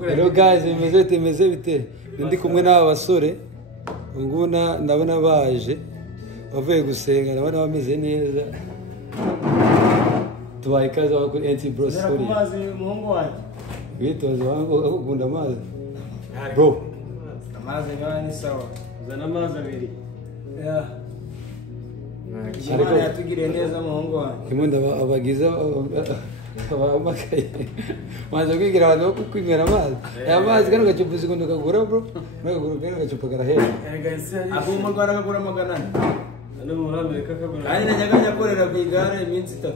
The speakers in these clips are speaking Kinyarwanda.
Hello guys, imeze bite? Ndi kumwe n'aba basore. Ubu ndabona baje. Bavuye gusenga, ndabona bameze neza. Tubaye kaza kuri NT Bro Story. Amazi umuhungu wanjye. Bitoze wangu akunda amazi. Bro. Amazi ni sawa. Uzana amazi abiri. Yeah. Ariko yatugiriye neza umuhungu wanjye. Kimunda abagiza abamakaye. Maze kwigira abantu kwinywera amazi. Aya mazi kano gacupa sikundo kagura bro. Nagura kano gacupa karahera. Abo mu Rwanda kagura 400. Ano muri Amerika kagura. Ari najyaga nyakorera ku igare iminsi 3.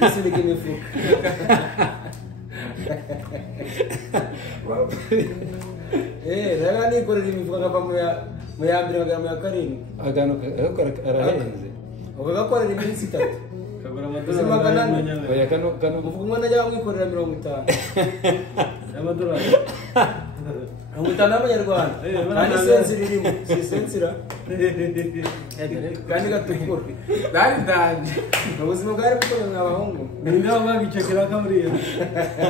Nisirika imifuka. Raga nikorera imifuka kava mu ya mbere bagera mu ya karindwi. Agano arahenze. Ukagakorera iminsi 3. Kagura amadolari. Oya kano uvuga umwana ajya mwikorera 50. Y'amadolari. Amutana y'Abanyarwanda. Kandi sensi ririmo. Si sensira. Kandi gatukura. Dari danje. Ubuzima bwari bukomeye mw'abahungu. Ninde wabagicekera kamuriya.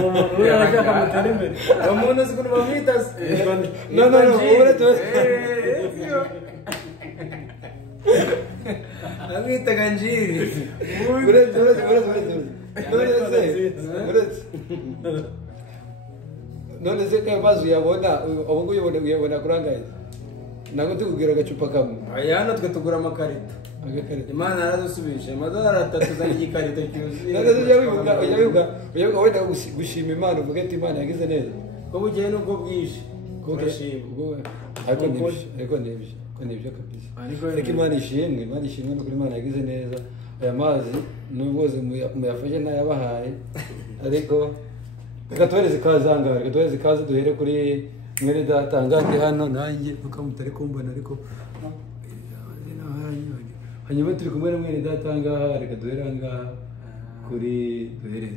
Umuntu arashaka mutari imbere. Umuntu uzi ukuntu bamwita se. No, ubure tuwese. Amwita Ganjiri. Uretse. None se kai bazu yabona ubungu yabona kurangaye. Nago tukubwira gacupa kamwe. Ayana twe tugura amakarito. Agakarito. Imana yaradusubije. Amadolari 3 zanye igikarito cyuzuye. Uyabivuga wenda gushima Imana uvuga ati Imana yagize neza. Ko bugiye nuko bwije. Ko gashima. Ariko nibyo kabisa. Ariko Imana ishimwe no kuri Imana yagize neza. Aya mazi n'uboze muyafashe n'ayabahaye. Ariko Gatwereze kaza duhere kuri mwene data ngandi hano nanjye ukamutari kumbona ariko hanyuma turi kumwe mwene data ngaha reka duhere ngaha kuri duhere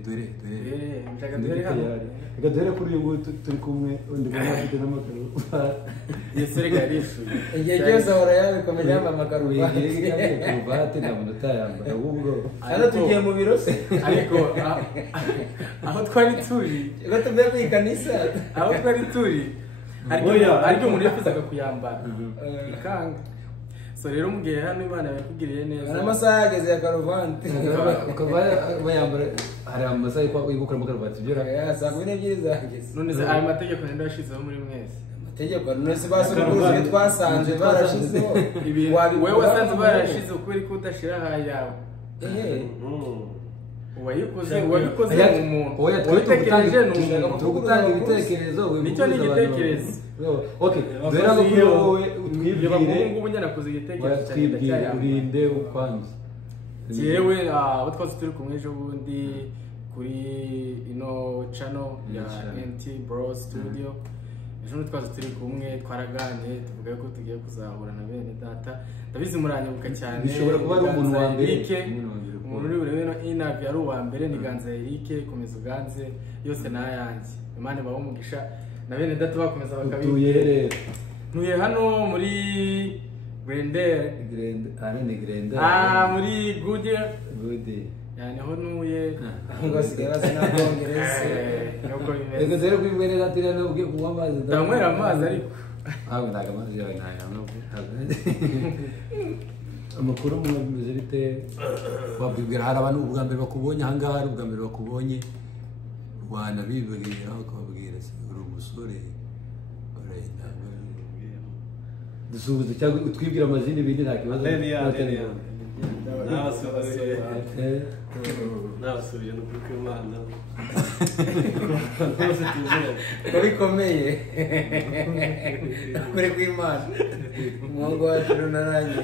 reka duhere kuri uyu turi kumwe undi mwana afite n'amakaro yesere garishu igihe cyose ahora yabikomeje y'amakaro bate nta muntu utayambaye ahubwo hano tugiye mu biro se ariko aho twari turi rero tuvuye ku ikanisa aho twari turi ariko umuntu yafuzaga kuyambara ikanga so rero mugihe hano Imana yakugiriye neza amasaha yageze ya karuvante ukaba bayambara hari amasaha yo gukora mu karuvante byora saa 2 zageze none se aya mategeko nenda yashizeho muri mwese amategeko none se basukuruze twasanze barashizeho wewe wasanze barashizeho kuri ko udashira hayawe wayikoze umuntu oya tugutanga ibitekerezo nicyo ni igitekerezo okay dore ngo kuri wowe utwibwire ngo ubunyana kuza igitekerezo twibwire urinde ukwanze jewe abo twose turi kumwe ejo bundi kuri ino channel ya NT Bro Studio ejo twose turi kumwe twaraganye tuvuga ko tugiye kuzahura na bene data ndabizi muranyabuka cyane bishobora kuba ari umuntu wa mbere umuntu uri burebe no inavi ari uwa mbere ni Ganza Eric komeza uganze yose nayanjye Imana baho umugisha na bene data bakomeza bakabiye nuye hano muri Grendel muri Goodyear yani ho nuye ngo sigara sinabongereza nuko bimeze ego zero kwibwene natira no ugiye kunywa amazi ndamwera amazi ariko ndaga amazi yawe ntayano amakuru mu bimeze bite wabwira hari abantu ubwa mbere bakubonye ahangaha hari ubwa mbere bakubonye Rwanda bibwira bakabwira uri umusore urenda dusubize cyangwa utwibwira amazina ibindi nta kibazo nabasubiye no kuri Imana kuri komeye kuri kw'Imana umuhungu wacu runarangije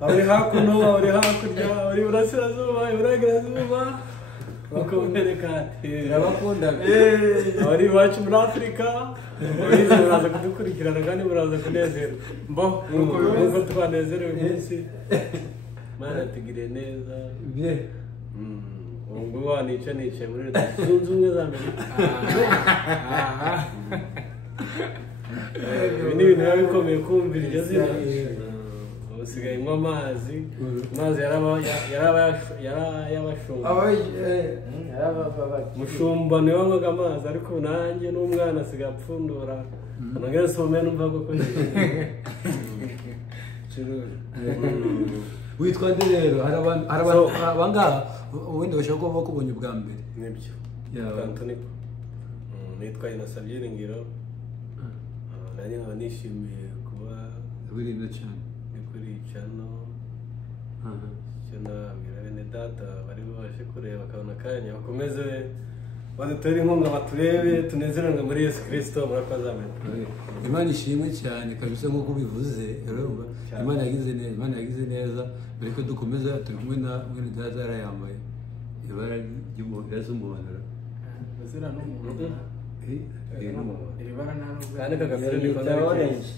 abari hakuno abari hakurya abari burasirazuba iburengerazuba bakomereka urabakundaga abari iwacu muri Afurika muraza kudukurikirana kandi muraza kunezerwa nk'uko twanezerewe umunsi Imana yatugiriye neza ubu nicaye muri Leta Zunze Ubumwe za Amerika ibi ni ibintu biba bikomeye kumvira iryo zina usigaye nywa amazi yarayabashumba mushumba niwe wanywaga amazi ariko nanjye n'umwana asigaye apfundura nageze some numva ko witwa nde rero hari abangaha ubundi bashobora kuba bakubonye ubwa mbere nibyo Antoniko nitwa Innocent Byiringiro nanjye nkaba nishimiye kuba wirinda cyane kuri chano cyo nabwira bene data bari babashe kureba bakabona akanya bakomeze badutere inkunga baturebe tunezeranwe muri Yesu Kristo murakoze amen. Imana ishimwe cyane kabisa nk'uko bivuze urumva Imana yagize neza mbere ko dukomeza turi kumwe na mwene data yarayambaye ibara ry'umuhondo z'umuhondo bazira n'umuhondo iri bara nta nubwo kandi kagamera ni orange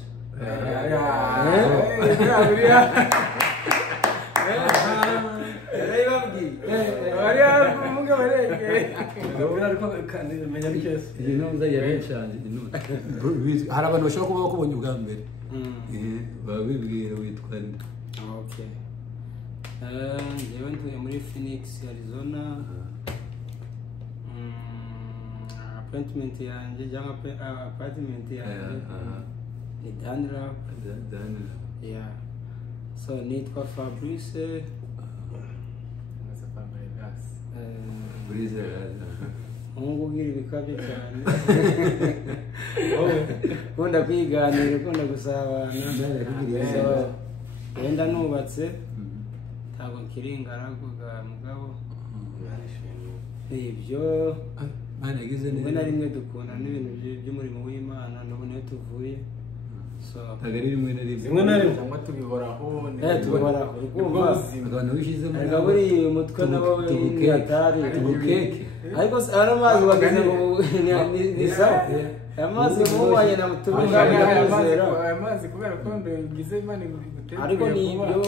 hari abantu bashobora kuba bakubonye ubwa mbere baba bibwira witwa nde? Njyewe ntuye muri Phoenix, Arizona. Appointment yanjye cyangwa apartment yanjye ni Danrap. Yeah. So nitwa Fabrice. Mungu ugira ibikabyo cyane. Ukunda kwiganira, ukunda gusabana. Wenda nubatse ntabwo nkiri ingaragu ga mugabo. Ibyo Imana yagize neza. Rimwe na rimwe dukunda n'ibintu by'umurimo w'Imana n'ubu niyo tuvuye. So Tagari rimwe na rimwe. Rimwe na rimwe cyangwa tubihoraho tubihoraho. Abantu bishizemo. Gaburi umutwe nabo n'atari tubukeke. Ariko aramazi bageze ngo ni safi. Amazi mubanye na mutubuga n'amazera. Amazi kubera ko ngize Imana iguteye. Ariko nibyo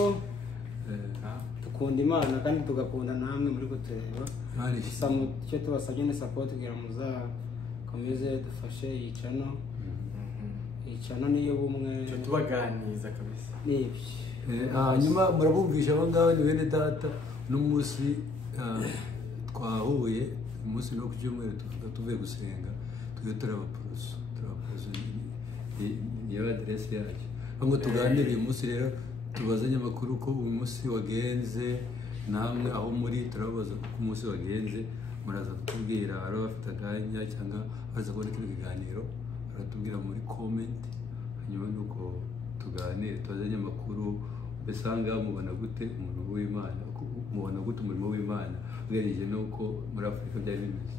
dukunda Imana kandi tugakunda namwe muri gutereba. Gusa icyo tubasabye ni support kugira muzakomeze dufashe iyi channel. Iyi channel niyo bumwe cyo tubaganiza kabisa. Nibyo. Hanyuma murabumvisha abangaba ni bene data n'umunsi twahuye umunsi no ku cyumweru tuvuye gusenga tujye turabaporoso niyo aderesi yacu ngo tuganire uyu munsi rero tubazanye amakuru ko uyu munsi wagenze namwe aho muri turabaza ko umunsi wagenze muraza kutubwira ari abafite akanya cyangwa baza kubona kino kiganiro baratubwira muri comment hanyuma nuko tuganire tubazanye amakuru mbese ahangaha mubona gute umuntu w'Imana mubona gute umurimo w'Imana ugereranyije n'uko muri Afurika byari bimeze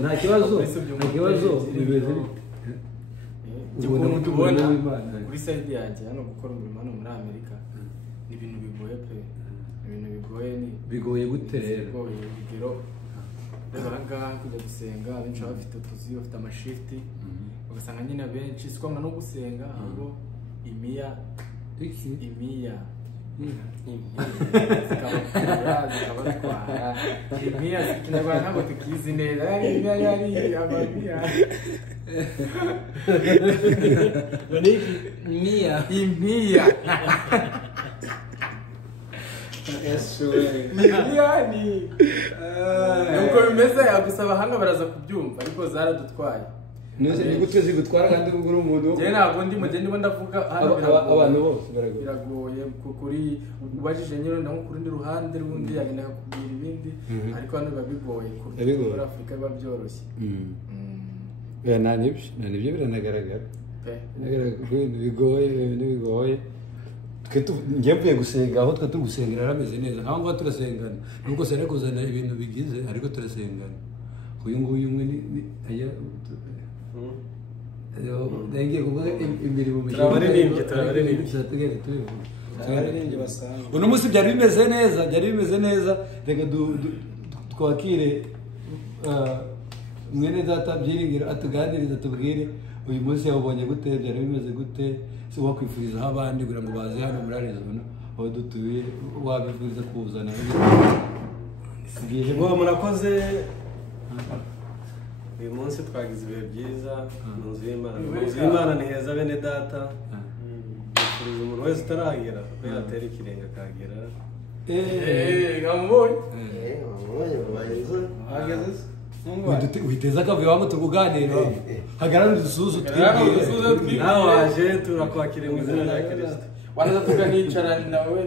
nta kibazo bimeze tubona kuri side yanjye hano gukora umurimo hano muri Amerika ni ibintu bigoye pe ibintu bigoye gute rero urugero rero ahangaha kujya gusenga abenshi baba bafite utuzi bafite amashifti ugasanga nyine abenshi sikwanga no gusenga ahubwo imiya zikabatwara imiya ikinyarwanda ntabwo tukizi neza imiya yari amamiya imiya ni uko bimeze gusa abahanga baraza kubyumva ariko zaradutwaye ni gute zigutwara kandi uri umuntu njye ntabwo ndi mugende ndimo ndavuga hano abantu bose biragoye kuri ubajije nyine nko ku rundi ruhande rundi yagenda kubwira ibindi ariko hano biba bigoye muri Afurika biba byoroshye nibyo biranagaragara bigoye njye mvuye gusenga aho twe turi gusengera harameze neza aho ngaho turasengana nubwo sare kuzana ibintu bigize ariko turasengana uyu nguyu umwe ni ngiye kuvuga imirimo turabaririmbye uno munsi byari bimeze neza reka twakire mwene data Byiringiro atuganiriza tubwire uyu munsi yawubonye gute byari bimeze gute si wakwifurizaho abandi kugira ngo baze hano muri Arizona aho dutuye wabifuriza kuzana murakoze uyu munsi twagize ibihe byiza mu nzu y'Imana. Mu nzu y'Imana ni heza bene data. Nifuriza umuntu wese utarahagera ko yatera ikirenge akahagera. witeza akavuyo waba tukuganira hagarara udusuzu twibwire nawe waje turakwakira mu izina rya Kristo. wanaza tuganicara nawe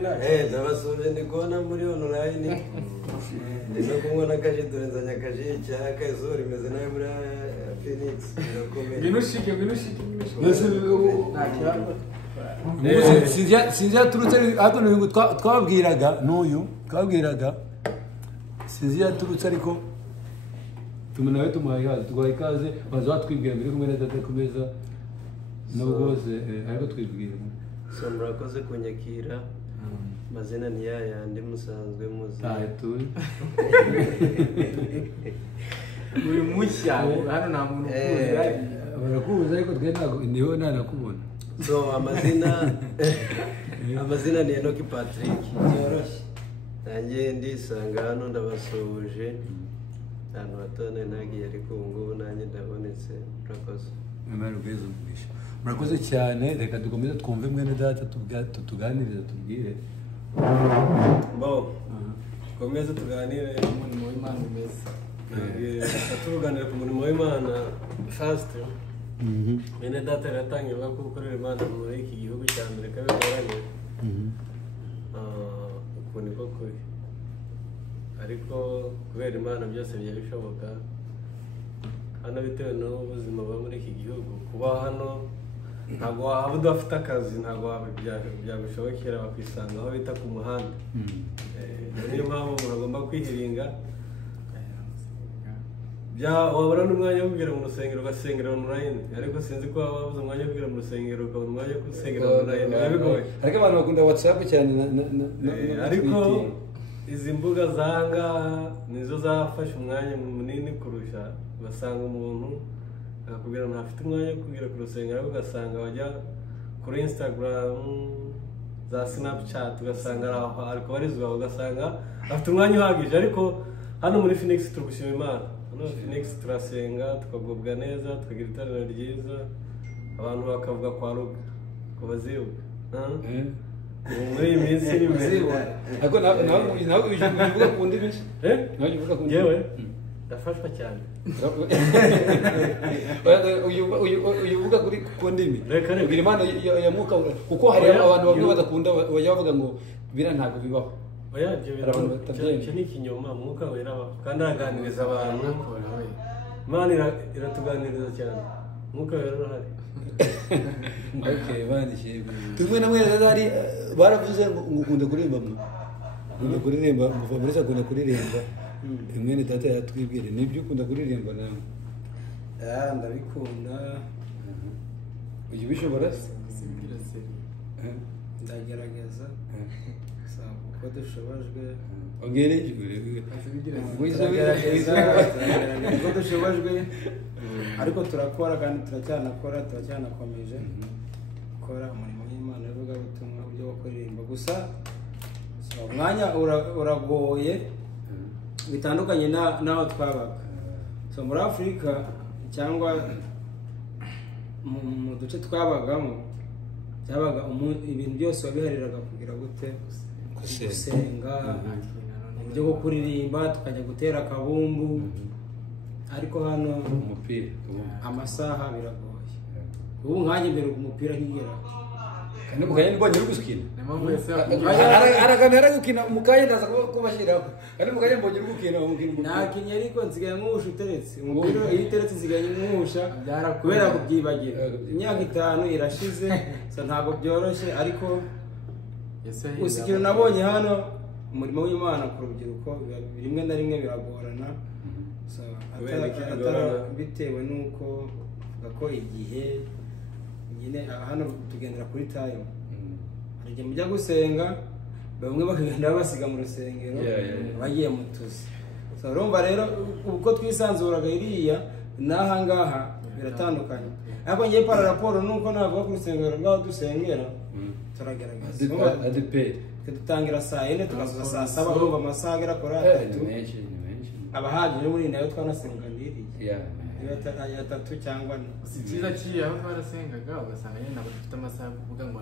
ndabasuje ndi kubona muri online ndimo kumubona akaje dore nzanya akaje cyaka izuba rimeze nawe muri Phoenix birakomeye sinzi yaturutse hato n'ibintu twababwiraga n'uyu sinzi yaturutse ariko nawe tumuhaye ikaze tuguhaye ikaze baza batwibwira mbere kumwe na data ku meza nubwo bose ariko twibwira so murakoze kunyakira mazina ni yayandi musanzwe muzi turi uri mushya hano nta muntu ukuzi barakubuza ariko twe ntabwo niho ntanakubona so amazina ni Enoki Patrick byoroshye nanjye ndisanga hano ndabasuhuje ahantu hatone nagiye ariko ubu ngubu nanjye ndabonetse murakoze murakoze cyane reka dukomeze twumve mwene data tutuganirize tubwire dukomeze tuganire umurimo w'Imana umeze tuganira ku murimo w'Imana first mwene data yatangiye ko gukorera Imana muri iki gihugu cya Amerika bigoranye uku niko kuri ariko kubera Imana byose bijya bishoboka hano bitewe n'ubuzima buba muri iki gihugu kuba hano ntabwo waba udafite akazi ntabwo byagushobokera bakwisanga aho bita ku muhanda niyo mpamvu umuntu agomba kwihiringa wabura n'umwanya wo kugera mu rusengero ugasengera online ariko sinzi ko waba wabuze umwanya wo kugera mu rusengero ukabona umwanya wo gusengera online biba bigoye ariko abantu bakunda WhatsApp cyane ariko izi mbuga zangaha nizo zafashe umwanya munini kurusha ugasanga umuntu akakubwira ntafite umwanya wo kugera ku rusengero ariko ugasanga wajya kuri Instagram za Snapchat ugasanga ari kubarizwa ugasanga afite umwanya uhagije ariko hano muri Phoenix tugushima Imana hano Phoenix turasenga tukagubwa neza tukagira iterambere ryiza abantu bakavuga kwa ruga ku bazibuka muri iyi minsi iri imbere ariko nawe ubivuga ku ndimi nawe ubivuga ku ndimi yewe ndafashwa cyane uyivuga kuri ku ndimi ubwira Imana ya mwuka kuko hari abantu bamwe badakunda bajya bavuga ngo bira ntabwo bibaho oya ibyo ni ikinyoma umwuka wera kandi araganiriza abantu Imana iratuganiriza cyane umwuka wera urahari okay bandishye tumwe na mwene zari baravuze ngo ukunda kuririmba Fabrice akunda kuririmba mwene data yatwibwire nibyo ukunda kuririmba nawe ndabikunda uyu bishobora ndagerageza uko dushobojwe ongere uko dushobojwe ariko turakora kandi turacyanakomeje gukora umurimo w'Imana w'ivugabutumwa uburyo bwo kuririmba gusa umwanya uragoye bitandukanye n'aho twabaga muri Afurika cyangwa mu duce twabagamo byabaga ibintu byose wabihariraga kugira gute gusenga uburyo bwo kuririmba tukajya gutera akabumbu ariko hano umupira amasaha biragoye ubu nkanjye mbere umupira nkigera kandi mukanya nibonye uri gukina araganira gukina mukanya ndaza kubashiraho kandi mukanya mbonye uri gukina nakinye ariko nsigaye nk'umusha uteretse umupira iyo uteretse nsigaye nk'umusha kubera kubyibagira imyaka 5 irashize ntabwo byoroshye ariko gusa ikintu nabonye hano umurimo w'Imana ku rubyiruko rimwe na rimwe biragorana bitewe n'uko ko igihe nyine hano tugendera kuri time hari igihe mujya gusenga bamwe bakagenda basiga mu rusengero bagiye mu tuzi urumva rero uko twisanzuraga iriya n'aha ngaha biratandukanye ariko ngiye para raporo nuko navuga ku rusengero rwaho dusengera turagerageza dutangira saa 4 tugasoza saa 7 urumva amasaha agera kuri 3 abahagije muri nayo twanasenga ndiriye atatu cyangwa si cyiza kiri aho twarasengaga ugasanga nyine ntabwo dufite amasaha yo kuvuga ngo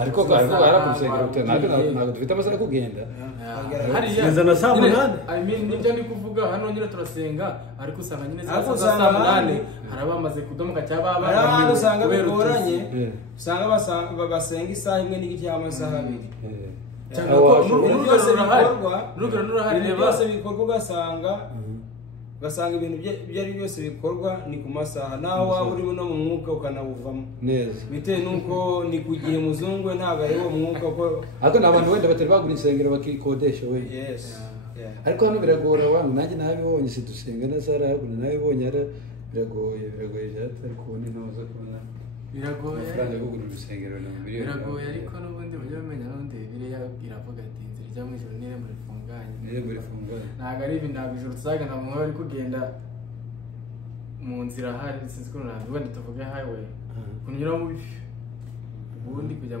ariko harakusengera ntabwo dufite amasaha yo kugenda hariya na saa munani nibyo ndi kuvuga hano nyine turasenga ariko usanga nyine saa munani hari abamaze kudomoka cyangwa abana usanga bigoranye usanga basenga isaha imwe n'igice y'amasaha abiri cyangwa ko ibintu byose bikorwa ugasanga ibintu ibyo ari byose bikorwa ni ku masaha naho waba urimo no mu mwuka ukanawuvamo neza bitewe n'uko ni ku gihe muzungu ntabwo ari uwo mwuka ko ariko ni abantu wenda batari bagura insengero bakikodesha we ariko hano biragora wangu nanjye nabibonye si dusenga na sara yaguna nabibonye biragoye cyane kubona intoza kubona biragoye amafaranga yo kugura urusengero na miliyoni biragoye ariko n'ubundi buryo bamenya n'ubundi bibiliya iravuga ati inzira ijya mu ijoro n'irembo rifunganye ntabwo ari ibi ntabwo ijoro tuzagana mu bari kugenda mu nzira hari sinzi ko runaka wenda tuvuge highway kunyuramo ubundi kujya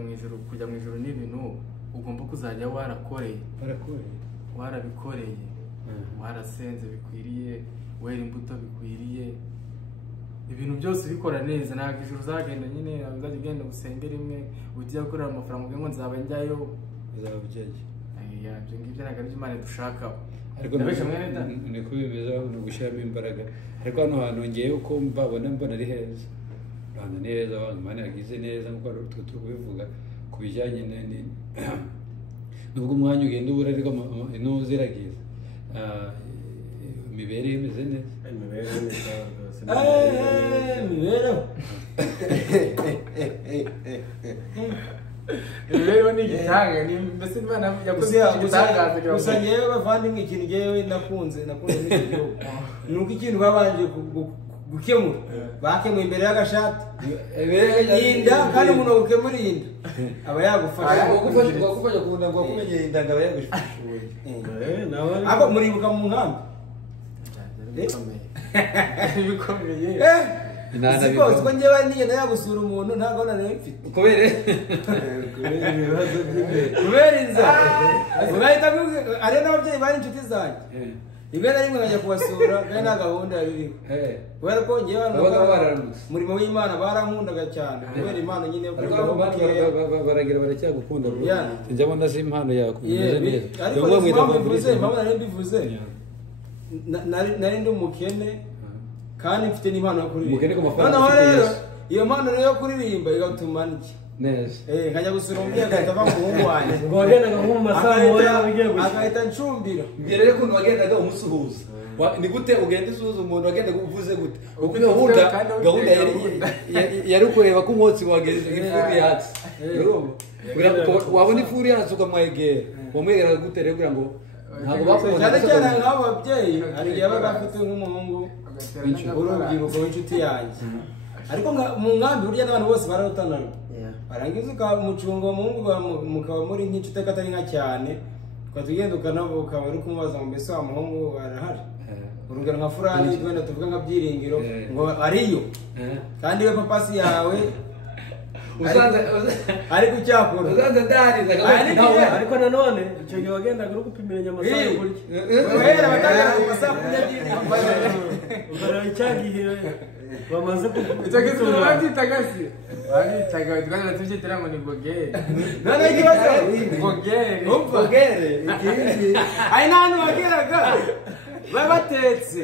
mu ijoro ni ibintu ugomba kuzajya warabikoreye warasenze bikwiriye wera imbuto bikwiriye ibintu byose bikora neza ntabwo ijoro uzagenda nyine uzajya ugenda gusenge rimwe ujya gukorera amafaranga ngo nzaba njyayo bizaba byaje ibyo ngibyo ntabwo ari Imana dushaka ariko ni ko bimeze ni ugushyiramo imbaraga ariko hano hantu ngewe uko mbona ari heza abantu ni heza Imana yagize neza nk'uko turi kubivuga ku bijyanye nubwo umwanya ugenda ubura ariko intuzi iragize imibereho imeze neza imibereho ni igitanga mbese Imana yakoze igitangaza gusa ngewe bavandimwe ikintu ngewe nakunze n'iki gihugu ni uko ikintu babanje gukemura bakemuye imbere y'agashati yinda kandi umuntu gukemura inda aba yagufasha wagufasha kubona ngo wakumenye inda ngo aba yagushoboye abo muribuka mu nkambi bikomeye siko ngewe nigenda yagusura umuntu ntabwo nari mfite kubera inzara ugahita ari n'ababyeyi bari inshuti zanjye rimwe na rimwe nkajya kubasura kandi nta gahunda yabiriho kubera ko ngewe umurimo w'Imana barankundaga cyane kubera Imana nyine baragira baracyagukunda njya mbona si impano yawe ariko impamvu nari mbivuze nari ndi umukene kandi mfite n'impano yo kuririmba noneho rero iyo mpano yo kuririmba igatuma ndya nkajya gusura umubyeyi agahita ava mu muhungu wanjye ngo wagendaga nko mu masaha moya ugiye gushyira agahita ncumbira mbere rero ukuntu wagendaga umusuhuza ni gute ugenda usuhuza umuntu wagendaga uvuze gute uko gahunda yari ukureba ko umwotsi wageze ifuri yatse wabona ifuri yatse ukamwegera wamwegeraga gute rero kugira ngo ntabwo bakubona cyane cyane nk'abo babyeyi hari igihe baba bafite nk'umuhungu w'urubyiruko w'inshuti yanjye ariko mu nkambi burya n'abantu bose bararutanana barangiza ukamucunga umuhungu mukaba muri nk'inshuti atari nka cyane ukatugenda ukaba uri kumubaza ngo mbese wa muhungu arahari urugero nka Furani wenda tuvuga nka Byiringiro ngo ariyo kandi we papasi yawe ariko icyakora ariko nanone icyo gihe wagendaga uri gupimira inyama zawe kurya wera batangira ku masaha ugarara icyagihe bamaze icyo gihe babyitaga si babitaga twari tubyitira ngo ni bogere none ikibazo bogere ari n'ahantu bageraga baba batetse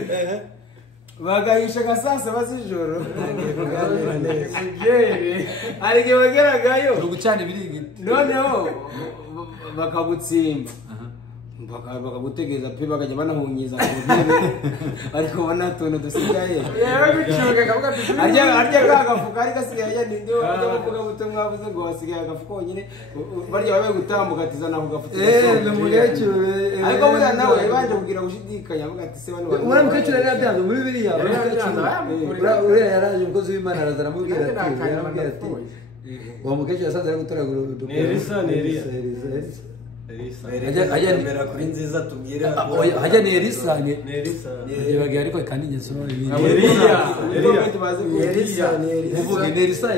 bagahisha nka saa saba z'ijoro hari igihe bageragayo gucana ibiringiti noneho bakagutsimba bakagutegereza pe bakajya banahunyiza ku ntebe ariko ubona utuntu dusigaye arya kagafuka ari gasigaye ajya n'indiho ajya bavuga buto mwavuze ngo hasigaye agafu konyine barya babe gutambuka ati zana ku gafuka ariko buriya nawe baje kugira gushidikanya avuga ati se bano uriya mukecuru yari yabyanze muri biriya uriya yaraje umukozi w'Imana araza aramubwira ati uwo mukecuru yasanze ari gutoragura Elisa kuri nziza tubwire hajya ni Elisa bagiye ariko kandi ngeso muvuge ni Elisa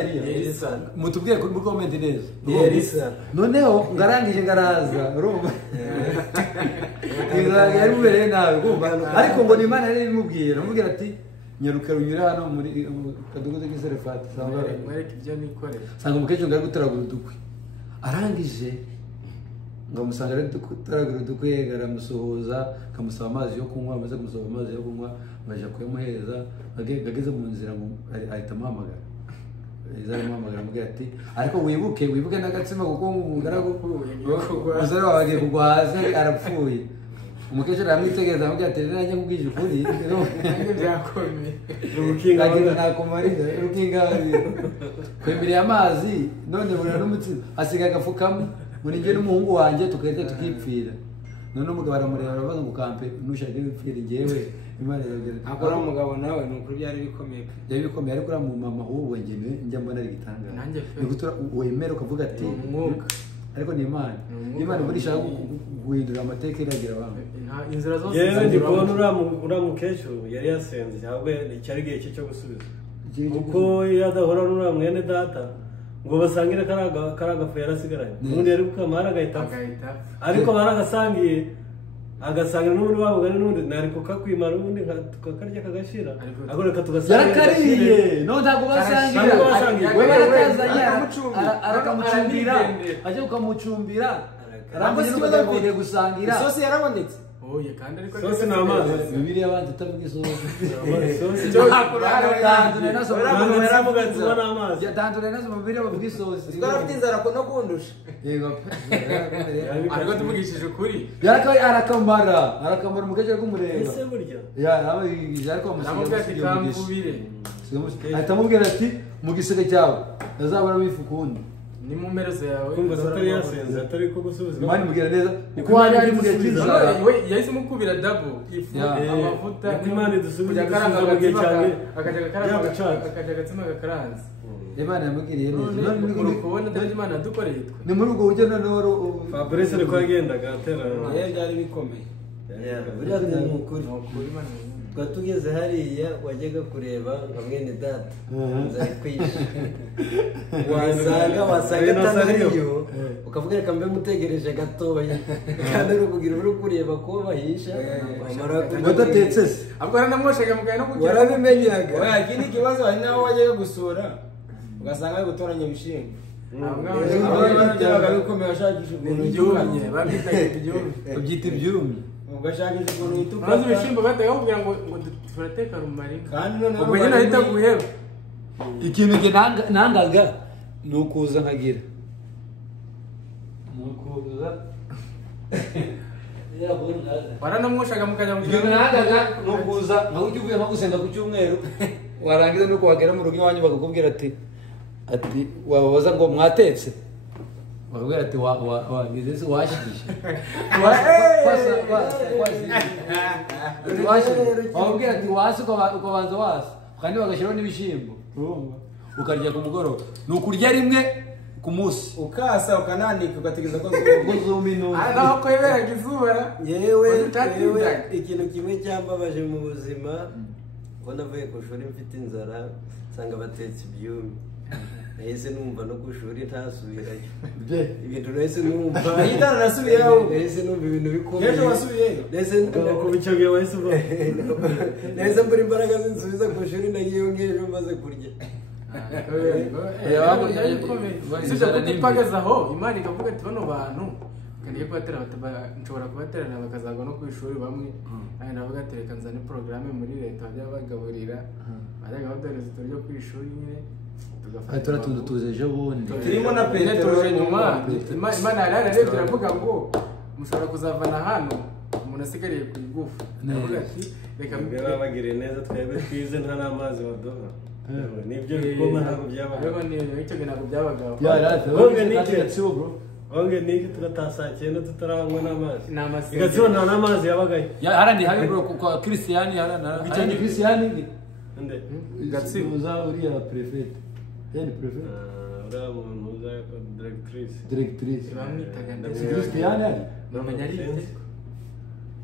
mutubwiye kuri comment neza ni Elisa noneho ngarangije ngaraza urumva yari mubereye nawe kumva ariko ngo ni Imana yari imubwiye namubwira ati nyaruka runyura hano muri kadugudu k'iserefati mwereke ibyo nikorera sanga umukecuru ngari gutaragura udukwi arangije ngo musanga ari gutaragura udukwi aramusuhuza akamusaba amazi yo kunywa amaze kumusaba amazi yo kunywa baje kuyamuhereza ageze mu nzira ngo ahita amuhamagara izamuhamagara amubwira ati ariko wibuke n'agatsima kuko umugaragu umusore wawe agiye kugwa hasi arapfuye umukecuru aramwitegereza amubwira ati nanjye nkubwije ukuri nanjye byakomeye rukinga kwemereye amazi none burira n'umutsima asigaye agapfukamo muri njye n'umuhungu wanjye tugahita tukipfira none umugabo aramureba aravuga ngo kampe nushaka wipfira njyewe Imana iragera akora umugabo nawe nuko byari bikomeye ariko uriya mu mama ahubwo njya mbona ari igitangaza ni gutura wemera ukavuga ati umwuka ariko ni Imana buri ishaka guhindura amateka iragira abantu inzira zose yewe ndi kubona uriya mukecuru yari yasenze cyangwa cyari igihe cye cyo gusubiza kuko iyo adahora n'uriya mwene data ngo basangire kari agafu yarasigaranye ubundi yari kukamara agahita ariko baragasangiye agasangira n'ubundi wabugana n'ubundi nari kukakwimara ubundi tukakarya kagashira ariko reka tugasangira yarakariye no ntabwo basangira we barakazanye arakamucumbira ajya ukamucumbira aramutse n'ubundi gusangira isosi yarabonetse oye kandi ariko sosi ni amazi bibiri abandi utavuga isosi tandure nazo mubiri bavuga isosi twarafite inzara no kundusha yego ariko tuvugishije ukuri arakamara umukecuru k'umureba ese burya ariko kamubwire ahita amubwira ati mu giseke cyawe ntazabura wifu ukundi ni mu mperezo yawe kumva atari yasenze atari ko gusubiza Imana imubwira neza kuko hari ari mu gihe cy'inzara yahise mukubira double ifu amavuta Imana idusubiza mu gihe cyane akajya agatsima gakaranze Imana yamugiriye neza none kubona ndabyo Imana yadukoreye twe ni muri ubwo buryo noneho Fabrice ariko yagendaga aterana byari bikomeye buriya ni ukuri twa tugeze hariya wajyaga kureba nka mwene data nzari kwisha wasanga atanariyo ukavuga reka mbe mutegereje gatoya kandi ari ukugira uri kureba ko bahisha wadatetse se ahubwo naramwoshaga mugaya no kugira warabimenyaga oya ikindi kibazo hari n'aho wajyaga gusura ugasanga ari gutoranya ibishimbo byabaga bikomeye bashakisha ukuntu ibyumye babitaga ibyumye ubyita ibyumye ugashakisha ukuntu yituka maze ibishimbo bataga bakubwira ngo turateka rumari kandi noneho ubwo nyine ahita guheba ikintu nangaga ni ukuza nkagira waranamwoshaga mukajya mu ikintu nangaga ni ukuza nka ujya uvuye nko gusenga ku cyumweru warangiza nuko wagera mu rugo iwanyu bakakubwira ati wababaza ngo mwatetse bakubwira ati wagize se washigisha bakubwira ati wasi ukabanza wasi kandi bagashyiraho n'ibishyimbo ukarya ku mugoroba ni ukurya rimwe ku munsi ukasa ukananika ugategereza ko zuma intumbi naho ko yiberaga izuba yewe ikintu kimwe cyambabaje mu buzima ko navuye ku ishuri mfite inzara nsanga batetse ibyumye nahise numva no ku ishuri ntasubirayo ibintu nahise numva ahitana nasubiyeho nahise numva ibintu bikomeye ejo wasubiyeyo kuba icyo gihe wahise uva nahise mbura imbaraga zinsubiza ku ishuri nagiyeyo ngejo maze kurya ipagaze aho Imana ikavuga ati bano bantu kandi kubatera nshobora kubaterana bakazagwa no ku ishuri bamwe kandi navuga ati reka nzane porogaramu muri leta bajya bagaburira bajyaga baduhereza uturyo ku ishuri nyine turatundu tuze ejo bundi turimo na petero tuje nyuma Imana yari turavuga ngo mushobora kuzavana hano umuntu asigariye ku igufu navuga ati reka mbere bagiriye neza twebwe twize nta n'amazi baduha nibyo bigoma ntabwo byabaga nicyo ntabwo byabagaho onge niki tugataha saa cyenda tutaranywa n'amazi igatsibo nta n'amazi yabagayo harandi hari bro kwa Christian harandi Christian nde gatsibo uriya prefect yani prefect uriya muntu uza directrice bamwitaga Christian ari bamenya ari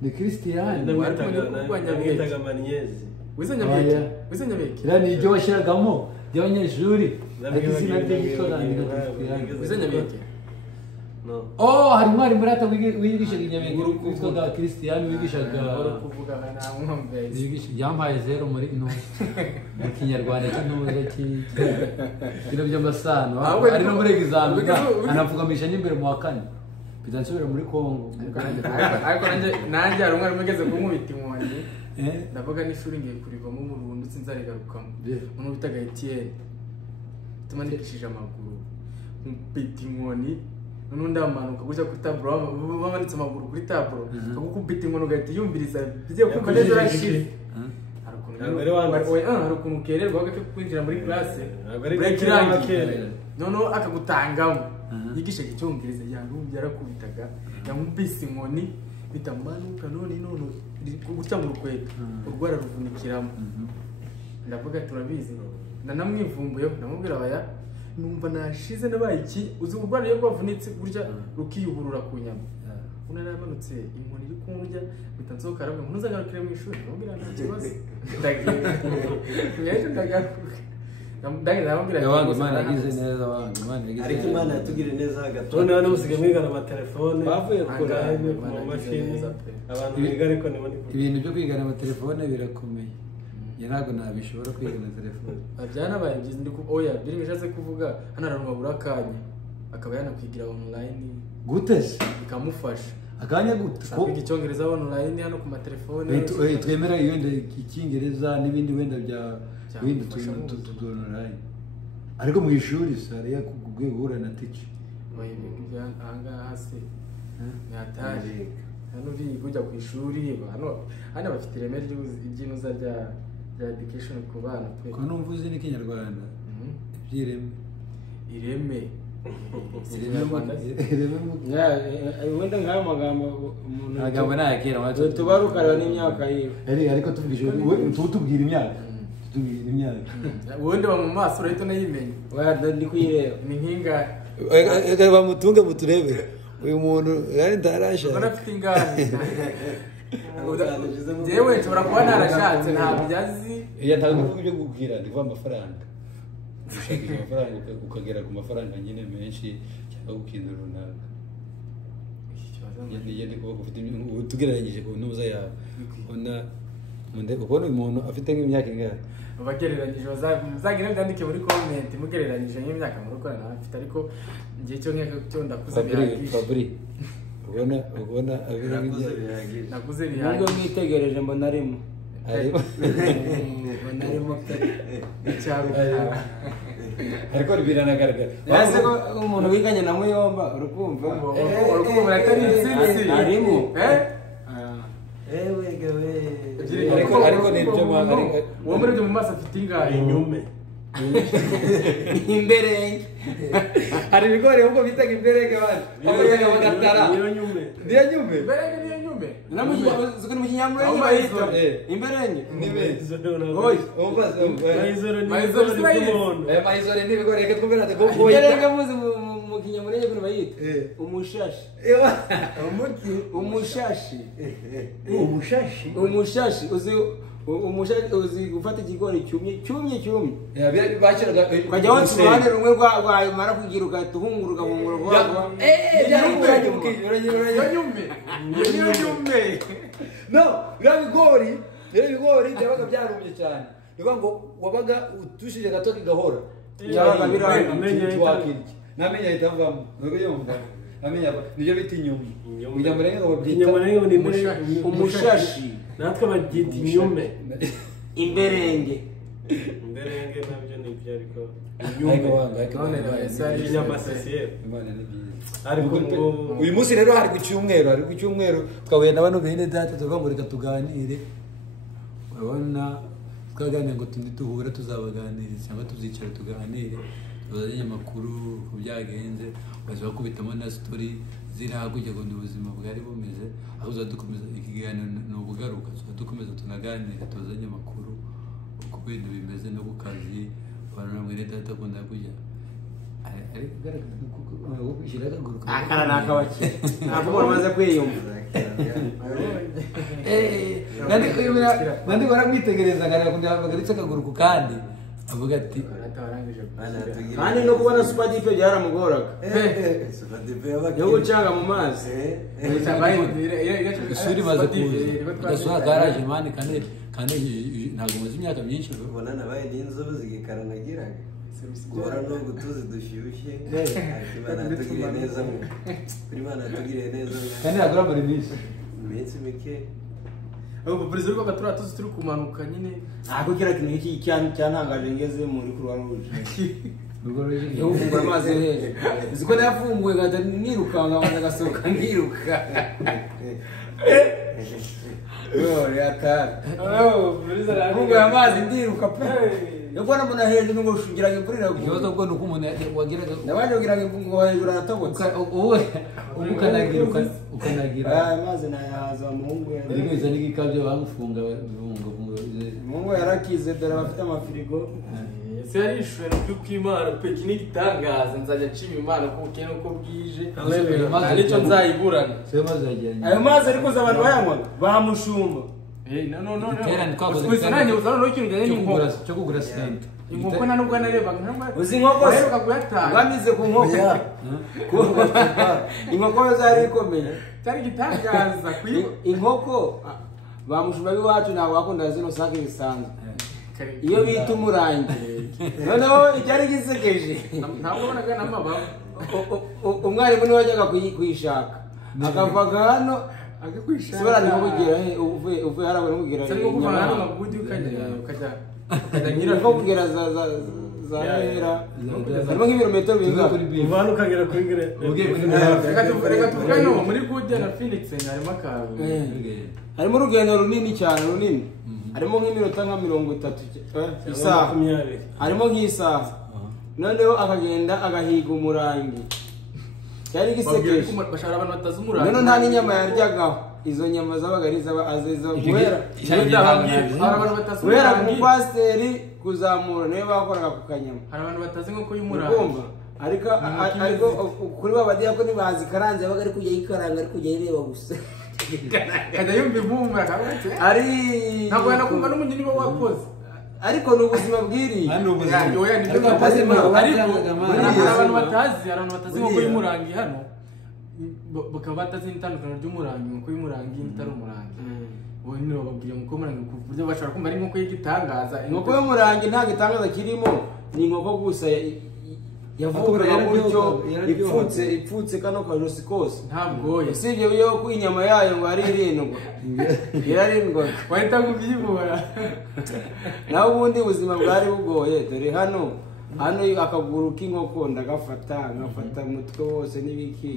ni Christian namwitaga Manyezi wizanyabeke yani ibyo washyiragamo by'abanyeshuri ariko izina rye yitwa Christian wizanyabeke hari umwari muri ata wigishaga inyabenge witwaga Christian wigishaga yampaye 0 muri mu kinyarwanda cy'intuza kino by'amasano ari no muri examen anapfugamisha n'imbere mu wa kane bidansubira muri Kongo ariko nanjye hari umwari umugeze kumubita inkoni ndavuga n'ishuri ngiye kurivamo burundu sinzarigarukamo umuntu bitaga Etienne tumanikishije amaguru mpita inkoni n'undi amanuka gutya kuri taburo bamanitse amaguru kuri taburo akukubita inkono ugahita yumviriza bigiye kumva neza urashira hari ukuntu ukererwa kwinjira muri classe break irangiye noneho akagutangamo yigisha icyongereza yangumva yarakubitaga yamubise inkoni bitamanuka none gutya mu rukweto urwara ruvunikiramo ndavuga turabizi nanamwivumbuye ndamubwira baya numva nashize nabaye iki uzi urwara yo bavunitse burya rukiyuburura ku nyama unaramanutse inkoni iri kundya bitansohoka arabwe ntuzagaruke mu ishuri ndamubwira nta kibazo Imana yagize neza ariko Imana yatugire neza hagati none hano musigaye mwigana amatelefone bavuye kure mu mashini abantu biga ariko ibintu byo kwigana amatelefone birakomeye ntabwo nabishobora kwigana telefone byanabaye byiza ndi oya biri bishatse kuvuga hano ararunga burakanya akaba yanakwigira online gute bikamufasha akanya gute ko icyongereza online hano ku matelefone twemera yende icyingereza n'ibindi wenda bya ibindi tu online ariko mu ishuri sare ya kugura na teacher bayibyo anga hasi nyatari hano kujya ku ishuri hano bafite ireme ry'inuza rya education ku bana ko numva uzi n'ikinyarwanda byireme ireme wenda nk'ayo magambo umuntu nayakera tubarukara n'imyaka yiwe ariko tubwije tubwira imyaka ubundi ba mu maso urahita unayimenya ndi kuyireba ni nk'ingahe ega bamutunge muturebe uyu muntu yari ndarasha ubona afite ingane jewe nshobora kuba narashatse ntabwo byazi ntabwo uvuga ibyo kubwira ndi kuba amafaranga ushakisha amafaranga ukagera ku mafaranga nyine menshi cyangwa gukintu runaka ndi kuba ufite tugereranyije ku ntuza yawe ubona uyu muntu afite nk'imyaka ingahe bagereranyije muzagira byandike muri comment mugereranyije nk'imyaka mu rugo afite ariko ngiye cyo cyo ndakuze Fabri ubona nakuze bihagije nubwo mwitegereje mbona arimo ariko biranagaragara yaze ko umuntu wiganye na Muyomba urukumva atari insinzi arimo ariko ni ibyo uwo muri byo mu maso afite ingahe inyume imberenge hari ibigori ahubwo bitaga imberenge abanyega bagatara niyo nyume imberenge niyo nyume zikuri mu kinyamurenge imberenge mayizore n'ibigori reka twumve nate imberenge muzi mu kinyamurenge kuno bayita umushashi umushashi uzi gufata ikigori cyumye ukajya wotsa uruhande rumwe rwayo mara kugira ugahita uhungura rero ibigori byabaga byarumye cyane niyo ngo wabaga utushije gato kigahora byabaga birangiye namenye ahita mvamo namenye nibyo bita inyuma inyamurenge ngo babyita umushashi natwe babyita inyume imberenge nabyo ni ibyo ariko uyu munsi rero hari ku cyumweru twahuye na bano bene data tuvuga ngo reka tuganire urabona twaganira ngo duhura tuzabaganiriza cyangwa tuzicara tuganire tubazanye amakuru ku byagenze baza bakubitamo na story ziri hakurya ngo ni ubuzima bwari bumeze aho dukomeza ikiganiro ni ubugaruka dukomeza tunaganira tubazanye amakuru uko ibintu bimeze no ku kazi abantu mwene data akunda kujya akara nakabaki ntabwo bamaze kwiyumva nandi baramwitegereza ngaragunda bagaritse akaguru ku kandi avuga ati kandi no kubona super dipe byaramugoraga super dipe yabaga yo gucanga mu mazi ishuri maze kuza garage mani kandi ntabwo muzi imyaka myinshi ubona nabaye n'inzobe zigikaranagira gora no gutuzi dushyushye Imana yatugiriye neza kuri Imana yatugiriye neza kandi agura muri iminsi mike abo perezida w'u Rwanda tuzi turi kumanuka nyine ntabwo kira kintu iki cyantangaje ngeze muri Croix Rouge yo gufungura amazi hejuru uziko nayafunguye ngata nirukanga abanza gasohoka ngiruka Funguye amazi ndiruka pe yego nabona hejuru ngo shugira imvura ikibazo bwo nuko umuntu wagiraga nabanje kugira ngo hejuru aratobotse wowe ukanagira amazi nayahaza muhungu rimwe iza n'igikabyo bamufunga muhungu yarakize dore bafite amafirigo se yarishwe no kw'Imana pe kini gitangaza nzajya nshima Imana ko ukene uko bwije nicyo nzayiburana ayo mazi ariko abantu bayanywa bamushumba no uzi nanjye uzana no kintu njye n'inkoko cyo kugura stand inkoko na nubwo narebaga uzi inkoko baheruka kuyatanga bamize ku nkoko inkoko zari ikomeye cyari gitangaza inkoko bamushumba biwacu ntabwo bakunda zino sake bisanzwe iyo bita umurangi noneho icyari gisekeje ntabwo bonaga n'amababa umwarimu niwe wajyaga kuyishaka akavaga hano sibara ni kugira uvuye harawe no kugira cyangwa kuva hano mabudi ukajya nyira ko kugira za hera harimo nk'ibirometero bingahe uvana ukagera kuri ngire reka tuvuge no muri Good na Phoenix harimo akaru harimo urugendo runini cyane runini harimo nk'iminota nka 30 isaha harimo nk'isaha noneho akagenda agahiga umurangi cyari gisekeje bashara abantu batazi umurangi none nta n'inyama yaryagaho izo nyama zabaga ari azizo guhera abantu batazi guhera ku pasiteri kuzamura niyo bakoraga ku kanyama hari abantu batazi nko y'umurangi ariko kuri babadiyakoni bazi karanze yabaga ari kujya yikaranga ari kujya yireba gusa kajya yumva impumuro akaruhutse ntabwo yanakumva n'umunyini niba wakoze ariko ni ubuzima bwiriye hari abantu batazi nko y'umurangi hano bakaba batazi n'itandukano ry'umurangi nko y'umurangi n'itari umurangi ubu nyine bababwira nko y'umurangi ku buryo bashobora kumva ari nko y'igitangaza inkoko y'umurangi nta gitangaza kirimo ni inkoko gusa yavugaga gutyo ipfutse kano kajosi kose ntabwo usibye yo ko inyama yayo ngo ari irarindwa wahita kubyibura naho ubundi ubuzima bwari bugoye dore hano akaguru k'inkoko ndagafata ngafata umutwe wose n'ibiki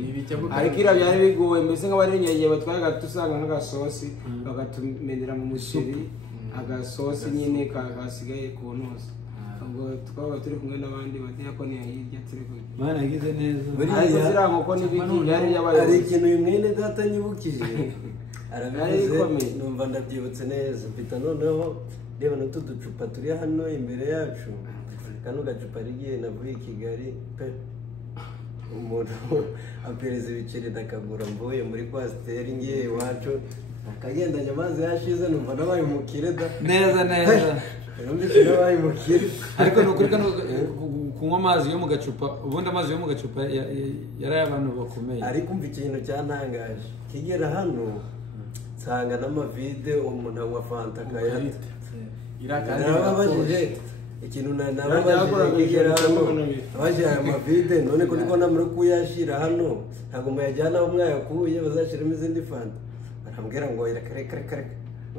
ariko iriya byari bigoye mbese nk'abari inyegeye batwaye gatusanga nk'agasosi bagatumenera mu muceri agasosi nyine kasigaye ku ntozi ubwo twaba turi kumwe n'abandi badiyakoni hirya turi kumwe Mana yagize neza ariko ziriya nkoko n'ibiki byari byabaye hari ikintu uyu mwene data nyibukije arabivuze numva ndabyibutse neza mpita noneho reba n'utu ducupa turi hano imbere yacu kano gacupa rigiye navuye i Kigali pe umuntu apereza ibiceri ndakagura mvuye muri kwasiteri ngiye iwacu akagendanye amazi yashize numva nabaye umukire da neza nabaye umukire ariko nukuri kano kunywa amazi yo mu gacupa ubundi amazi yo mu gacupa yari abantu bakomeye ariko umva ikintu cyantangaje kigera hano nsanga n'amavide umuntu anywa fanta akayata narababajije ikintu nababajije aya mavide none ko ndiko namuri kuyashira hano ntabwo muyajyana aho mwayakuye bazashiramo izindi fanta barambwira ngo reka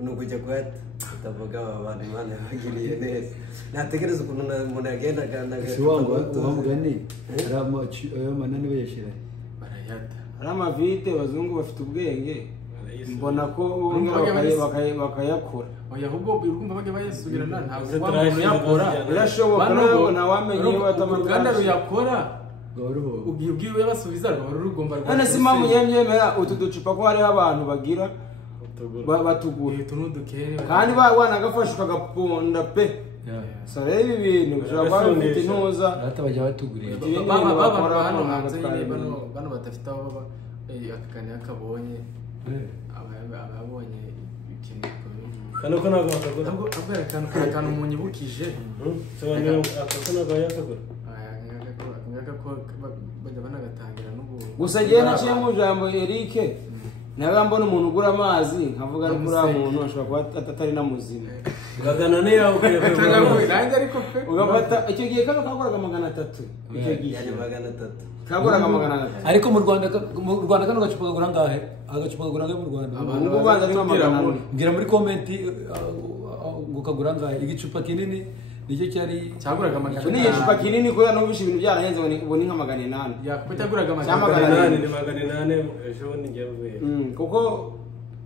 nuko ujya kuyata utavuga abantu Imana yabagiriye neza natekereza ukuntu umuntu yagendaga wamugani ayo manani bayashira barayata hari amavide abazungu bafite ubwenge mbona ko bakayakora ahubwo urumva bajya bayasubirana ntabwo yakora birashoboka ntabwo ntawamenye iyo uruganda ruyakora ubwiwe basubiza rugomba none si mpamvu yemyemera utu ducupa ko hariho abantu bagira batugura kandi wanagafasha ukagaponda pe so rero ibi bintu ushobora kuba bafite intuza bajya batugurira baba hano hanze nyine bano badafite aho baba akakanya kabonye ababonye ikintu kano ko ntabwo bakagura abwira akantu munyibukije sobanura ako ntabwo yakagura ngaka ko bajya banagatangira n'ubu gusa ngewe naciye mu jambo Eric nawe mbona umuntu ugura amazi nkavuga ari kuri muntu ashobora kuba atari na muzima ugagana ne yawe nanjye ariko pe ugafata icyo gihe kano kaguraga 300 icyo gihe 300 kaguraga 300 ariko mu Rwanda kano gacupa kagura ngahe agacupa kagura ngahe mu Rwanda ubu banza ni 400 mbwira muri comment ngo kagura ngahe igicupa kinini nicyo cyari cyaguraga magana ni igicupa kinini kubera no bisha ibintu byarahenze ubu ni nka 800 yakwe cyaguraga magana 800 ejo ngiye buye kuko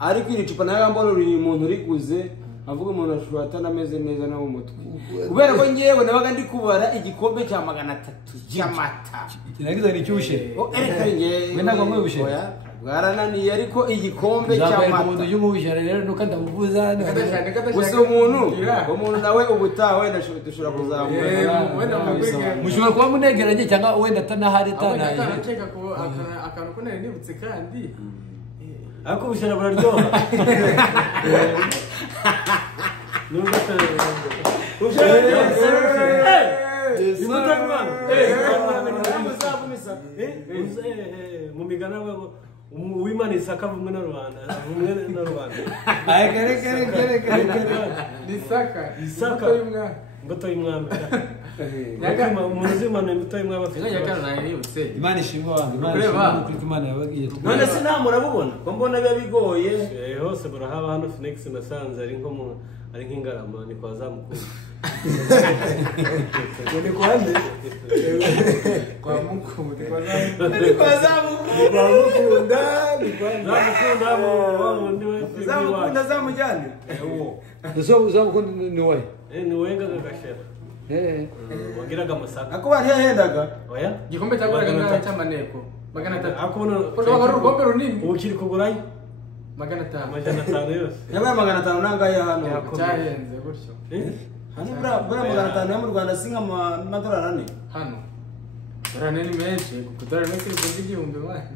ariko iri cupa nayo mbona uri umuntu uriguze avuga umuntu ashobora atanameze neza no mu mutwe kubera ko ngewe nabaga ndi kubara igikombe cya 300 cy'amata kinagize ni cyushe ereka ngewe ntabwo mwebushe bwarananiye ariko igikombe cy'amata umuntu y'umubushe rero nuko ndamuvuza gusa umuntu nawe ubutaha wenda dushobora kuzamura mushobora kuba munegeranye cyangwa wenda atanahari atanaye akantu ko nari nibutse kandi ariko ubushera buraryoha nubwo mu migana uwimana isaka bumwe na rubanda isaka imbuto y'umwami umuntu uzimana imbuto y'umwami afite imana ishimwe wanjye imana yabagiye none se nta murabubona ko mbona biba bigoye hose burahaba hano Phoenix nasanze ari nk'ingarama ni kwa zamukunda ni kwande kwa mukunda kwa zamukunda zamukunda zamujyane zamukunda ni wahe ni wengaga gashera wagiraga amasaka ako bari yahendaga oya igikombe cyaguraga ngaho cy'amaneko 300 akubona ari urugombe runini ubu kiri kugurayo 500 yose yabaye 500 nangaye hano cyahenze gutyo hano bura 500 yo mu Rwanda si nk'amadolari 4 hano dorane ni menshi kuko dorane ni kuri igihumbi bane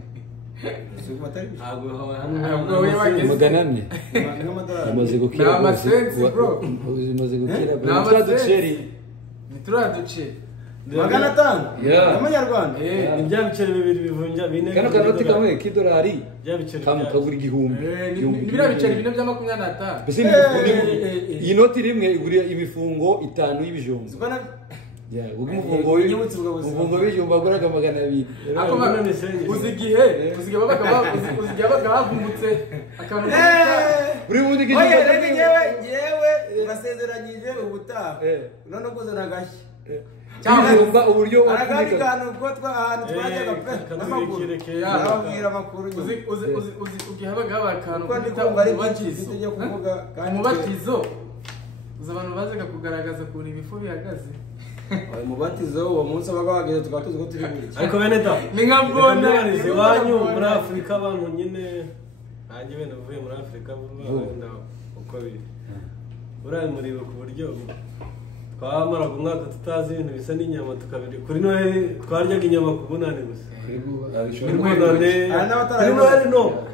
magana ane amaze gukira amaze gukira ntituraduce 500 y'amanyarwanda ni bya biceri bibiri bivunja bine kano kanoti kamwe k'idolari bya biceri kagura igihumbi biriya biceri bine bya 25 mbese iyi noti rimwe igura imifungo 5 y'ibijumba umufungo w'ibijumba aguraga 200 uzigihe babaga bavumbutse akantu buri bundi ngewe basezeranyije ubutaha none kuzana agashya cyangwa uburyo aragandi kantu ko ahantu twajyaga pe n'amakuru yababwira amakuru ugihe habaga akantu umubatizo uzi abantu bazaga kugaragaza ukuntu ibifu bihagaze umubatizo uwo munsi wabaga wageze tukaba tuzi ko turi buri ariko bene da ni nka mbona iwanyu muri Afurika abantu nyine nanjye wenda uvuye muri Afurika wenda uko biri uriya muribo ku buryo twamaraga umwaka tutazi ibintu bisa n'inyama tukabiri kuri Noheli twaryaga inyama ku bunani gusa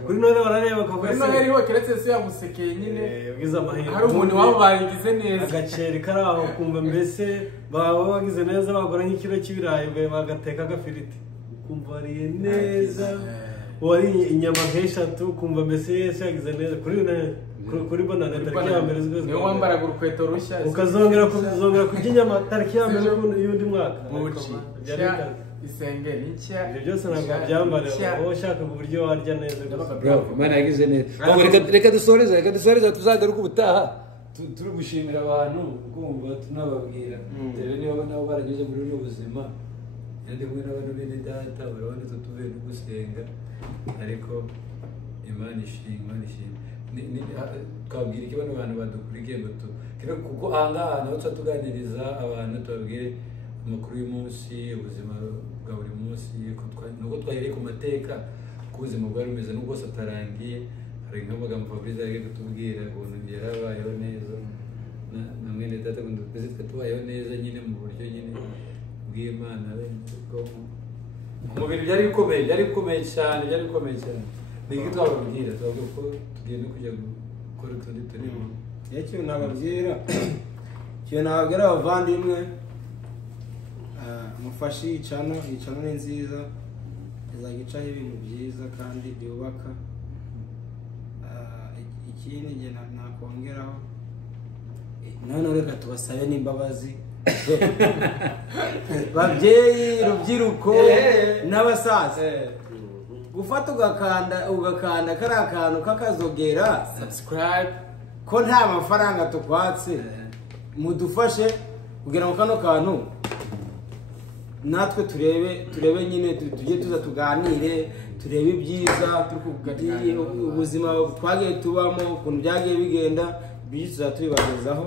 kuri Noheli barareba bakavuga kuri Noheli ho keretse se yamusekeye nyine ubwiza amahirwe hari umuntu wabo bagize neza agaceri kari aho kumva mbese baba bagize neza bagura nk'ikiro cy'ibirayi bagateka agafiriti ukumva wariye neza wari inyama nk'eshatu ukumva mbese yese yagize neza kuri bonane tariki ya mbere z'ukwezi niyo wambaraga urukweto rushya ukazongera kurya inyama tariki ya mbere y'undi mwaka isengeri nshya ibyo byose ntabwo byambarira wowe ushaka uburyo warya neza Imana yagize neza reka dusoreze tuzagaruka ubutaha turi gushimira abantu kumva tunababwira rero niba nabo barageze muri ubu buzima ndi kumwe n'abantu bene data urabona tuvuye no gusenga ariko Imana ishimwe twabwira iki bano bantu badukurikiye ngo kuko ahangaha naho tuba tuganiriza abantu tubabwire amakuru y'umunsi ubuzima bwa buri munsi nuko twahereye ku mateka ko ubuzima bwari bumeze n'ubwo bwose atarangiye hari nk'amagambo Fabrice ari kutubwira ukuntu yarabayeho neza na mwene data ngo twese tubayeho neza nyine mu buryo nyine bw'Imana umubiri byari bikomeye cyane ni iki twababwira twavuga ko tugiye no kujya gukora utundi turimo icyo nababwira abavandimwe mufashe iyi channel ni nziza izajya icaho ibintu byiza kandi byubaka. Ikindi njye nakongeraho none reka tubasabe n'imbabazi babyeyi, rubyiruko n'abasaza, gufata ugakanda kari akantu kakazogera subscribe ko nta mafaranga tukwatse, mudufashe kugira ngo kano kantu natwe turebe nyine tujye tuza tuganire, turebe ibyiza ubuzima twagiye tubamo, ukuntu byagiye bigenda, byinshi tubibagezaho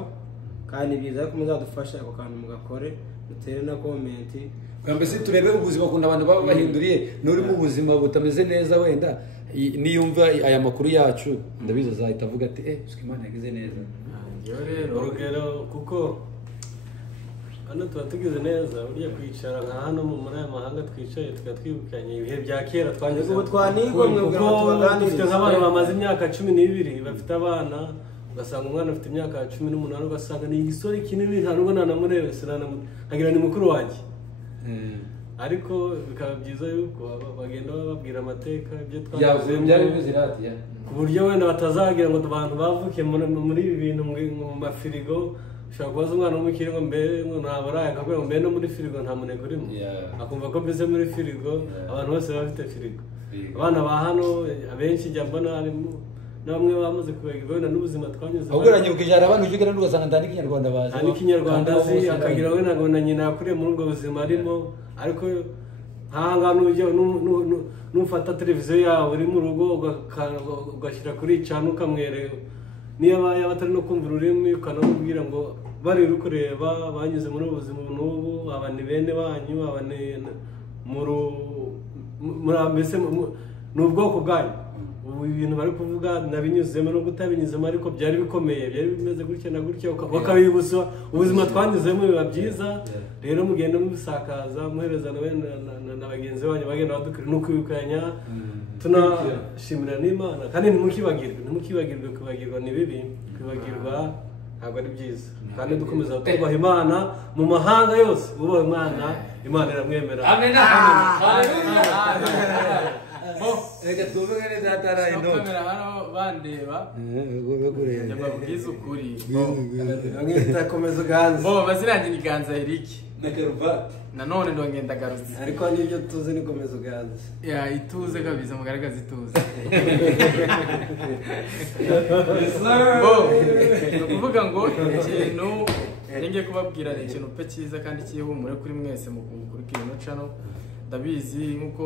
kandi byiza ko muzadufasha ako kantu mugakore, mutere na komenti. Mbese turebe ubuzima ukuntu abantu baba bahinduriye, n'uri mu buzima butameze neza wenda niyumva aya makuru yacu ndabizi azahita avuga ati Imana yagize neza. Urugero kuko hano tuba tugize neza, burya kwicara nka hano muri aya mahanga twicaye twibukanye ibihe bya kera twanyuze. Ubu twanigomwe ubwo tubaganiriza nk'abantu bamaze imyaka 12 bafite abana, ugasanga umwana afite imyaka 18, ugasanga ni igisore kinini nta nubwo nanamurebe nkagira ni mukuru wanjye. Ariko bikaba byiza yuko bagenda bababwira amateka ibyo twavuze byari bizirati ku buryo wenda batazagira ngo abantu bavuke muri ibi bintu mu mafirigo. Ushobora kubaza umwana w'umukiri ngo mbere ntabaraye akabwira ngo mbere no muri firigo nta munego urimo, akumva ko mbese muri firigo abantu bose baba bafite firigo. Abana ba hano abenshi njya mbona harimo namwe bamaze kwibagirwa wenda n'ubuzima twanyuze. Ahubwo uranyibuka ijana abantu ujugana n'ugasanga ndani Kinyarwanda bazi. Nta n'ikinyarwanda azi, akagira wenda ngo na nyina yakuriye muri ubwo buzima arimo. Ariko ntahangana ujya nufata televiziyo yawe uri mu rugo ugashyira kuri cana ukamwereka, niba yaba atari no kumva ururimi ukanamubwira ngo bari kureba banyuze muri ubu buzima n'ubu, aba ni bene banyu, aba ni mbese ni ubwoko bwanyu. Ubu ibintu bari kuvuga nabinyuzemo no kutabinyuzemo, ariko byari bikomeye, byari bimeze gutya na gutya, bakabibuswa ubuzima twanyuzemo biba byiza. Rero mugenda mubisakaza muhereza na bagenzi banyu bagenda badukira no kwibukanya. Tunashimira n'Imana kandi ntimukibagirwe, kwibagirwa ni bibi, kwibagirwa ntabwo ari byiza. Kandi dukomeza tubaha Imana mu mahanga yose, ubaha Imana iramwemera. Amen. Reka tuvuge neza ataraye no kamera hano bandeba ndababwiza ukuri komeza uganze baziranye ni Ganza Eric na Karuvati nanone ndongeye ndagarutse, ariko n'ibyo tuzi ni komeza uganze ituze kabisa, mugaragaza ituze. Ni ukuvuga ngo ikintu ngiye kubabwira ni ikintu pe cyiza kandi cyihumure kuri mwese mukurikira ino channel. Ndabizi nkuko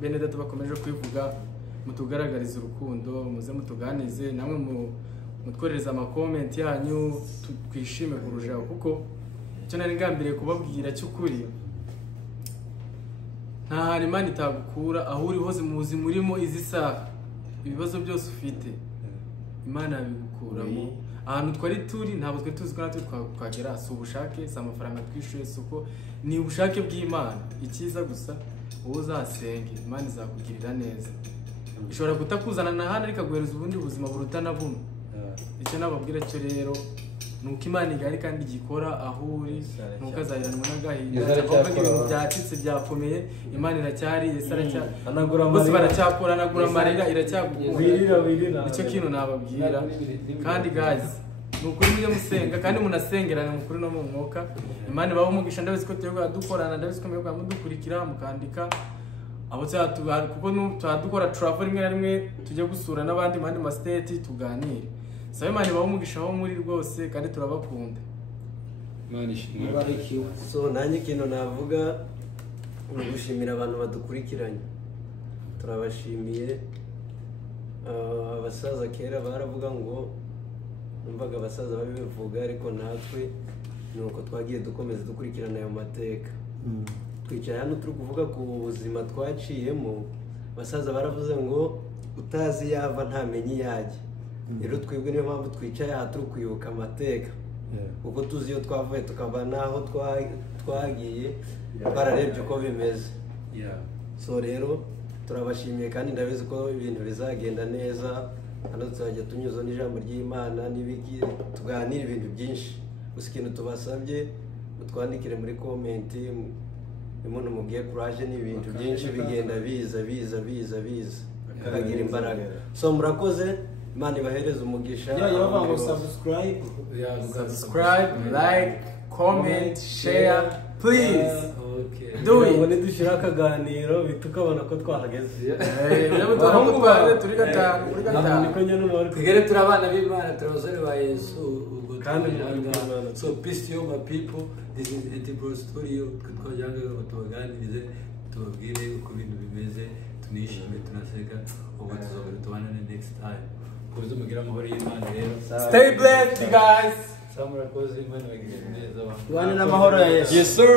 bene data bakomeje kwivuga, mutugaragariza urukundo, muze mutuganize namwe mutwereza ama comment yanyu, twishime kurushaho. Kuko icyo nari ngambiriye kubabwira cy'ukuri, nta hari Imana itagukura aho uri hose mu buzima urimo. Izi saha ibibazo byose ufite Imana yabigukuramo. Ahantu twari turi ntabwo twe tuzi ko natwe twagera, si ubushake, si amafaranga twishyuye, suko ni ubushake bw'Imana. Icyiza gusa wowe uzasenge, Imana izakugirira neza. Ishobora kutakuzana na hano ariko aguhereza ubundi buzima buruta na bumwe. Icyo nababwira cyo rero nuko Imana igari kandi igikora aho uri, nuko azayiranwa n'agahinda. Ibintu byacitse byakomeye, Imana iracyari, Yesu aracyari, bose baracyakora, anagura amarira, iracyagurira. Nicyo kintu nababwira. Kandi guys, nukuri mujye musenga kandi munasengerana mukuri no mu mwuka. Imana ibaho umugisha. Ndabizi ko twebwe dukorana, ndabizi ko mwebwe mudukurikira mukandika abo cyatubara, kuko dukora travel rimwe na rimwe tujye gusura n'abandi mandi ma state tuganire. Sabe Imana ibaho umugisha aho muri rwose kandi turabakunda. Imana ishimwe. So nanjye ikintu navuga ni gushimira abantu badukurikiranye, turabashimiye. Abasaza kera baravuga ngo, numvaga abasaza babivuga, ariko natwe nuko twagiye dukomeza dukurikirana ayo mateka. Twicaye hano turi kuvuga ku buzima twaciyemo. Abasaza baravuze ngo utazi yava ntamenye yajya. Rero twebwe niyo mpamvu twicaye aha turi kwibuka amateka, kuko tuzi iyo twavuye tukava naho twagiye, bararebye uko bimeze. So rero turabashimiye kandi ndabizi ko ibintu bizagenda neza. hano tuzajya tunyuza n'ijambo ry'Imana n'ibiki tuganira ibintu byinshi. Gusa ikintu tubasabye mutwandikire muri comment umuntu mubwiye courage n'ibintu byinshi bigenda biza akagira imbaraga. So murakoze, Imana ibahereze umugisha. Yabavuga subscribe, like, comment, share, please. Do it. Ngo nidushira akaganiro bitukabona ko twahageze. Abahungu bawe turi gatanu. Niko nyene n'umwe Tugere turi abana b'Imana, turi abasore ba Yesu. Kandi so peace to you my people. This is Etibro Studio. Twajyanga ngo tubaganirize, tubabwire uko ibintu bimeze, tunishime, tunaseka, ubu tuzobera tubana next time. Kuruza mugira amahoro y'Imana rero. Stay blessed guys. Murakoze, Imana bagire neza. Bwana n'amahoro ya Yesu. Yes sir.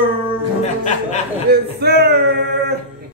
Yes sir.